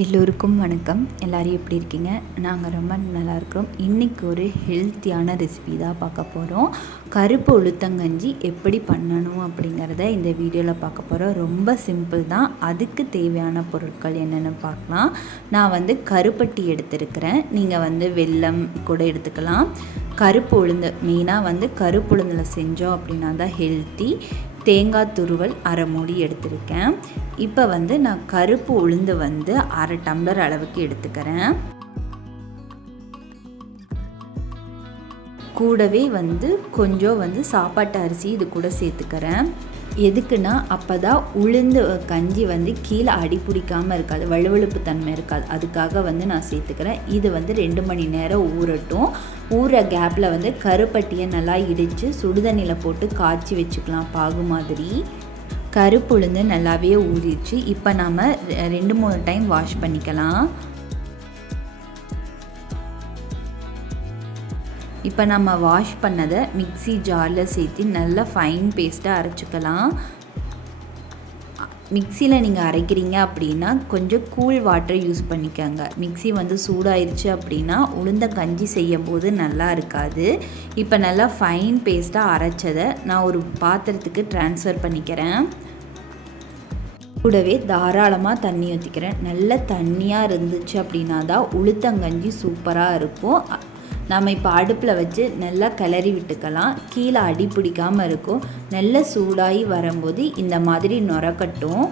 எல்லோருக்கும் வணக்கம். எல்லோரும் எப்படி இருக்கீங்க? நாங்கள் ரொம்ப நல்லா இருக்கிறோம். இன்றைக்கி ஒரு ஹெல்த்தியான ரெசிபி தான் பார்க்க போகிறோம் கருப்பு உளுத்தங்கஞ்சி எப்படி பண்ணணும் அப்படிங்கிறத இந்த வீடியோவில் பார்க்க போகிறோம் ரொம்ப சிம்பிள் தான். அதுக்கு தேவையான பொருட்கள் என்னென்னு பார்க்கலாம். நான் வந்து கருப்பட்டி எடுத்திருக்கிறேன். நீங்கள் வந்து வெல்லம் கூட எடுத்துக்கலாம். கருப்பு உளுந்து மெயினாக வந்து கருப்பு உளுந்தில் செஞ்சோம் அப்படின்னா தான் ஹெல்த்தி தேங்காய் துருவல் அரை மூடி எடுத்திருக்கேன். இப்போ வந்து நான் கருப்பு உளுந்து வந்து அரை டம்ளர் அளவுக்கு எடுத்துக்கிறேன். கூடவே வந்து கொஞ்சம் வந்து சாப்பாட்டு அரிசி இது கூட சேர்த்துக்கிறேன். எதுக்குன்னா அப்போ தான் உளுந்து கஞ்சி வந்து கீழே அடி பிடிக்காமல் இருக்காது வலுவழுப்பு தன்மை இருக்காது. அதுக்காக வந்து நான் சேர்த்துக்கிறேன். இது வந்து ரெண்டு மணி நேரம் ஊறட்டும். ஊற கேப்பில் வந்து கருப்பட்டியை நல்லா இடித்து சுடுதண்ணியில் போட்டு காய்ச்சி வச்சுக்கலாம் பாகு மாதிரி. கருப்பு உளுந்து நல்லாவே ஊறிடுச்சு. இப்போ நாம் ரெண்டு மூணு டைம் வாஷ் பண்ணிக்கலாம். இப்போ நம்ம வாஷ் பண்ணதை மிக்சி ஜாரில் சேர்த்து நல்லா ஃபைன் பேஸ்ட்டாக அரைச்சிக்கலாம். மிக்சியில் நீங்கள் அரைக்கிறீங்க அப்படின்னா கொஞ்சம் கூல் வாட்டர் யூஸ் பண்ணிக்கோங்க. மிக்சி வந்து சூடாயிருச்சு அப்படின்னா உளுந்த கஞ்சி செய்யும் போது நல்லா இருக்காது. இப்போ நல்லா ஃபைன் பேஸ்ட்டாக அரைச்சதை நான் ஒரு பாத்திரத்துக்கு ட்ரான்ஸ்ஃபர் பண்ணிக்கிறேன். கூடவே தாராளமாக தண்ணி ஊற்றிக்கிறேன் நல்ல தண்ணியாக இருந்துச்சு அப்படின்னா தான் உளுத்தங்கஞ்சி சூப்பராக இருக்கும். நம்ம இப்போ அடுப்பில் வச்சு நல்லா கிளறி விட்டுக்கலாம். கீழே அடி பிடிக்காமல் இருக்கும். நல்ல சூடாகி வரும்போது இந்த மாதிரி நுரக்கட்டும்.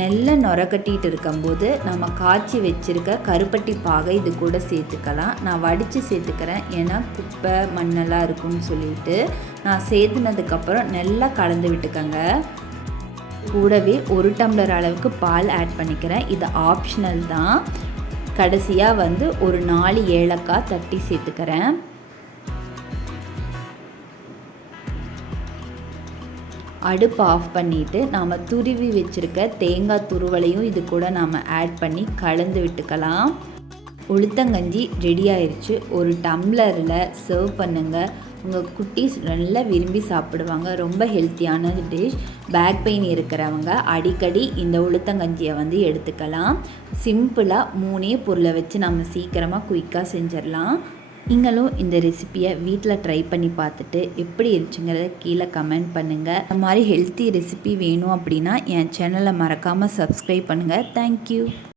நல்ல நுரக்கட்டிகிட்டு இருக்கும்போது நம்ம காய்ச்சி வச்சுருக்க கருப்பட்டி பாகை இது கூட சேர்த்துக்கலாம். நான் வடித்து சேர்த்துக்கிறேன். ஏன்னா குப்பை மண்ணெல்லாம் இருக்கும்னு சொல்லிட்டு நான் சேர்த்துனதுக்கப்புறம் நல்லா கலந்து விட்டுக்கங்க. கூடவே ஒரு டம்ளர் அளவுக்கு பால் ஆட் பண்ணிக்கிறேன். இது ஆப்ஷனல் தான். கடைசியாக வந்து ஒரு நாலு ஏலக்காய் தட்டி சேர்த்துக்கிறேன். அடுப்பு ஆஃப் பண்ணிவிட்டு நாம் துருவி வச்சுருக்க தேங்காய் துருவலையும் இது கூட நாம் ஆட் பண்ணி கலந்து விட்டுக்கலாம். உளுத்தங்கஞ்சி ரெடி ஆயிடுச்சு ஒரு டம்ளரில் சர்வ் பண்ணுங்கள் உங்கள் குட்டீஸ் நல்லா விரும்பி சாப்பிடுவாங்க. ரொம்ப ஹெல்த்தியான டிஷ் பேக் பெயின் இருக்கிறவங்க அடிக்கடி இந்த உளுத்தங்கஞ்சியை வந்து எடுத்துக்கலாம். சிம்பிளாக மூணே பொருளை வச்சு நம்ம சீக்கிரமாக குயிக்காக செஞ்சிடலாம். நீங்களும் இந்த ரெசிப்பியை வீட்டில் ட்ரை பண்ணி பார்த்துட்டு எப்படி இருந்துச்சுங்கிறத கீழே கமெண்ட் பண்ணுங்கள் இந்த மாதிரி ஹெல்த்தி ரெசிபி வேணும் அப்படின்னா என் சேனலை மறக்காமல் சப்ஸ்கிரைப் பண்ணுங்கள் தேங்க்யூ